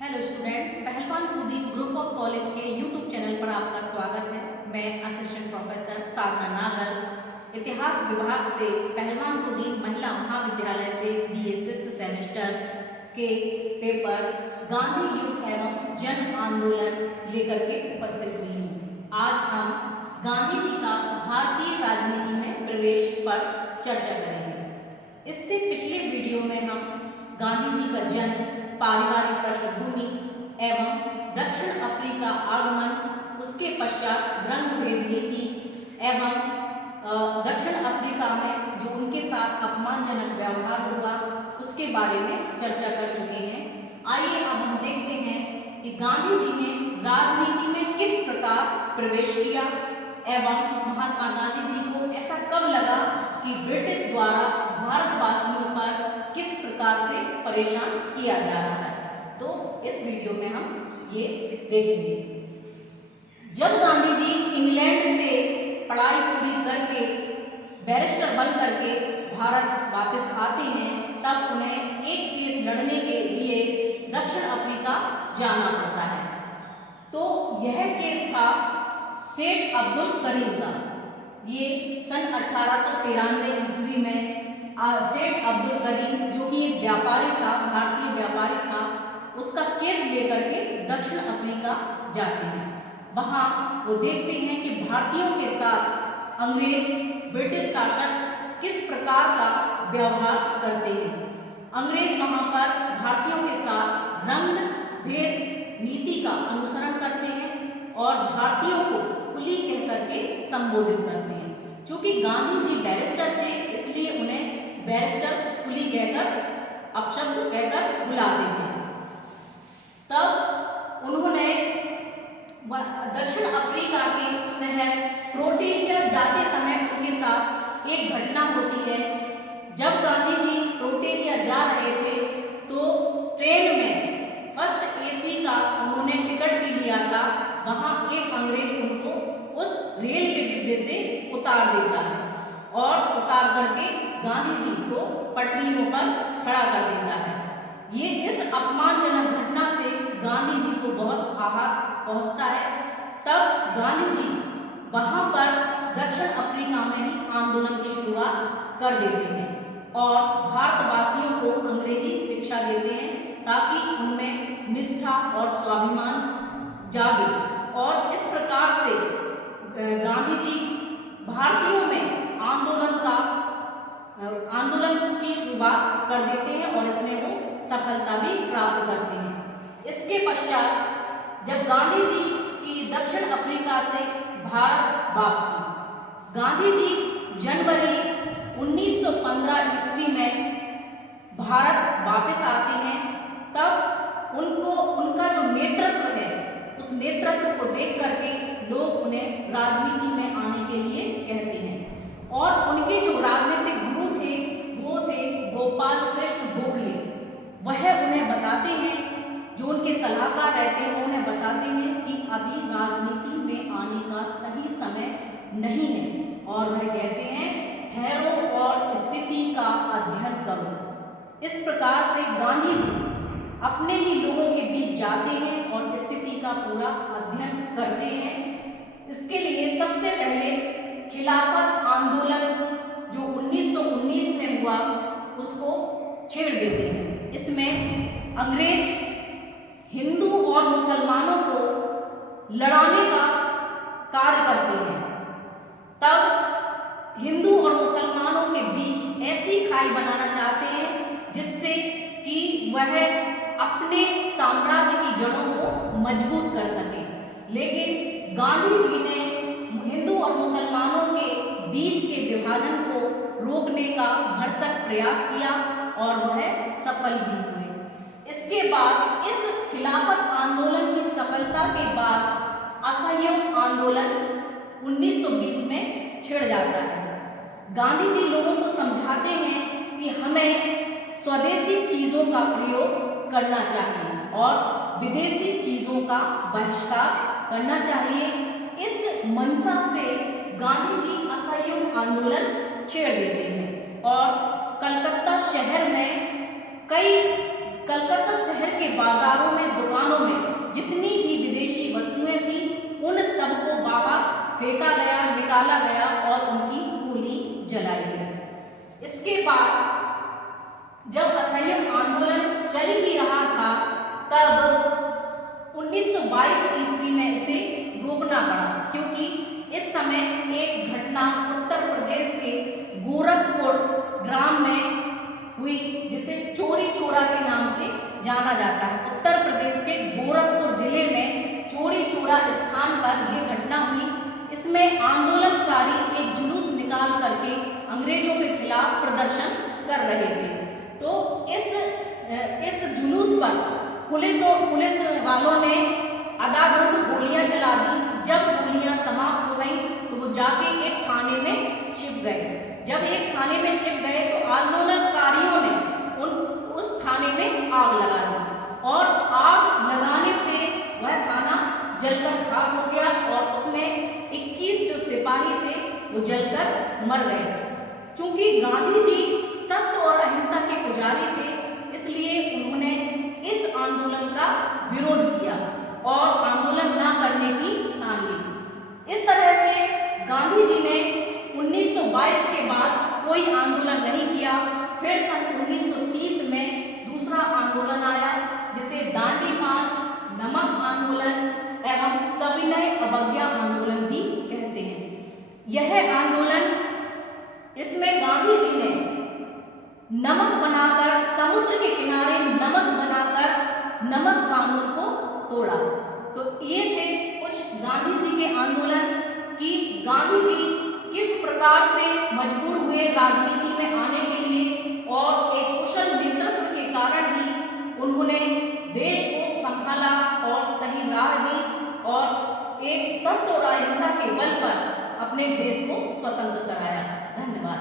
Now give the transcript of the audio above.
Hello student, पहलवान खुदी group of college के यूट्यूब चैनल पर आपका स्वागत है। मैं असिस्टेंट प्रोफेसर साधना नागर, इतिहास विभाग से पहलवान खुदी महिला महाविद्यालय से बीए 6th सेमेस्टर के पेपर गांधी युग एवं जन आंदोलन लेकर के उपस्थित हुई हूँ। आज हम गांधी जी का भारतीय राजनीति में प्रवेश पर चर्चा करेंगे। इससे पिछले वीडियो में हम गांधी जी का जन्म, पारिवारिक पृष्ठभूमि एवं दक्षिण अफ्रीका आगमन, उसके पश्चात रंगभेद नीति एवं दक्षिण अफ्रीका में जो उनके साथ अपमानजनक व्यवहार हुआ उसके बारे में चर्चा कर चुके हैं। आइए अब हम देखते हैं कि गांधी जी ने राजनीति में किस प्रकार प्रवेश किया एवं महात्मा गांधी जी को ऐसा कब लगा कि ब्रिटिश द्वारा भारतवासियों पर किस प्रकार से परेशान किया जा रहा है। तो इस वीडियो में हम ये देखेंगे। जब गांधी जी इंग्लैंड से पढ़ाई पूरी करके बैरिस्टर बन करके भारत वापस आते हैं, तब उन्हें एक केस लड़ने के लिए दक्षिण अफ्रीका जाना पड़ता है। तो यह केस था सेठ अब्दुल करीम का। ये सन 1893 ईस्वी में सेठ अब्दुल करीम, जो कि एक व्यापारी था, भारतीय व्यापारी था, उसका केस लेकर के दक्षिण अफ्रीका जाते हैं। वहाँ वो देखते हैं कि भारतीयों के साथ अंग्रेज ब्रिटिश शासक किस प्रकार का व्यवहार करते हैं। अंग्रेज वहाँ पर भारतीयों के साथ रंग भेद नीति का अनुसरण करते हैं और भारतीयों को कुली कह करके संबोधित करते हैं। चूंकि गांधी जी बैरिस्टर थे, इसलिए उन्हें बैरिस्टर कुली कहकर अपशब्द कहकर बुलाते थे। तब उन्होंने दक्षिण अफ्रीका के शहर प्रिटोरिया जाते समय उनके साथ एक घटना होती है। जब गांधी जी प्रिटोरिया जा रहे थे तो ट्रेन में फर्स्ट एसी का उन्होंने टिकट भी लिया था। वहाँ एक अंग्रेज उनको उस रेल के डिब्बे से उतार देता है और उतार करके गांधी जी को पटरियों पर खड़ा कर देता है। ये इस अपमानजनक घटना से गांधी जी को बहुत आहत पहुंचता है। तब गांधी जी वहां पर दक्षिण अफ्रीका में ही आंदोलन की शुरुआत कर देते हैं और भारतवासियों को अंग्रेजी शिक्षा देते हैं ताकि उनमें निष्ठा और स्वाभिमान जागे। और इस प्रकार से गांधी जी भारतीयों में आंदोलन की शुरुआत कर देते हैं और इसमें वो सफलता भी प्राप्त करते हैं। इसके पश्चात जब गांधी जी की दक्षिण अफ्रीका से भारत वापसी, गांधी जी जनवरी 1915 ईस्वी में भारत वापस आते हैं। तब उनका जो नेतृत्व है, उस नेतृत्व को देख करके लोग उन्हें राजनीति में आने के लिए कहते हैं। और उनके जो राजनीतिक गुरु थे वो थे गोपाल कृष्ण गोखले। वह उन्हें बताते हैं, जो उनके सलाहकार रहते हैं वो उन्हें बताते हैं कि अभी राजनीति में आने का सही समय नहीं है। और वह कहते हैं ठहरो और स्थिति का अध्ययन करो। इस प्रकार से गांधी जी अपने ही लोगों के बीच जाते हैं और स्थिति का पूरा अध्ययन करते हैं। इसके लिए सबसे पहले खिलाफत आंदोलन जो 1919 में हुआ उसको छेड़ देते हैं। इसमें अंग्रेज हिंदू और मुसलमानों को लड़ाने का कार्य करते हैं। तब हिंदू और मुसलमानों के बीच ऐसी खाई बनाना चाहते हैं जिससे कि वह अपने साम्राज्य की जड़ों को मजबूत कर सके। लेकिन गांधी जी ने हिंदू और मुसलमानों के बीच के विभाजन को रोकने का भरसक प्रयास किया और वह सफल भी हुए। इसके बाद इस खिलाफत आंदोलन की सफलता के बाद असहयोग आंदोलन 1920 में छिड़ जाता है। गांधी जी लोगों को समझाते हैं कि हमें स्वदेशी चीजों का प्रयोग करना चाहिए और विदेशी चीजों का बहिष्कार करना चाहिए। इस मंशा से गांधी जी असहयोग आंदोलन छेड़ देते हैं और कलकत्ता शहर के बाजारों में, दुकानों में जितनी भी विदेशी वस्तुएं थी उन सबको बाहर फेंका गया, निकाला गया और उनकी गोली जलाई गई। इसके बाद जब असहयोग आंदोलन चल ही रहा था तब 1922 ईस्वी में इसे रोकना पड़ा, क्योंकि इस समय एक घटना उत्तर प्रदेश के गोरखपुर ग्राम में हुई, जिसे चोरी चोरा के नाम से जाना जाता है। उत्तर प्रदेश के गोरखपुर जिले में चोरी चोरा स्थान पर यह घटना हुई। इसमें आंदोलनकारी एक जुलूस निकाल करके अंग्रेजों के खिलाफ प्रदर्शन कर रहे थे। तो इस जुलूस पर पुलिस वालों ने अंधाधुंध गोलियां चला दी। जब गोलियां समाप्त हो गई तो वो जाके एक थाने में छिप गए। जब एक थाने में छिप गए तो आंदोलनकारियों ने उस थाने में आग लगा दी और आग लगाने से वह थाना जलकर खाक हो गया और उसमें 21 जो सिपाही थे वो जलकर मर गए। क्योंकि गांधी जी सत्य और अहिंसा के पुजारी थे, इसलिए उन्होंने इस आंदोलन का विरोध किया और आंदोलन ना करने की ठान ली। इस तरह से गांधी जी ने 1922 के बाद कोई आंदोलन नहीं किया। फिर सन 1930 में दूसरा आंदोलन आया, जिसे दांडी मार्च, नमक आंदोलन एवं सविनय अवज्ञा आंदोलन भी कहते हैं। यह आंदोलन, इसमें गांधी जी ने नमक बनाकर, समुद्र के किनारे नमक बनाकर नमक कानून को तोड़ा। तो ये थे कुछ गांधी जी के आंदोलन कि गांधी जी किस प्रकार से मजबूर हुए राजनीति में आने के लिए और एक कुशल नेतृत्व के कारण ही उन्होंने देश को संभाला और सही राह दी और एक सत्य और अहिंसा के बल पर अपने देश को स्वतंत्र कराया। धन्यवाद।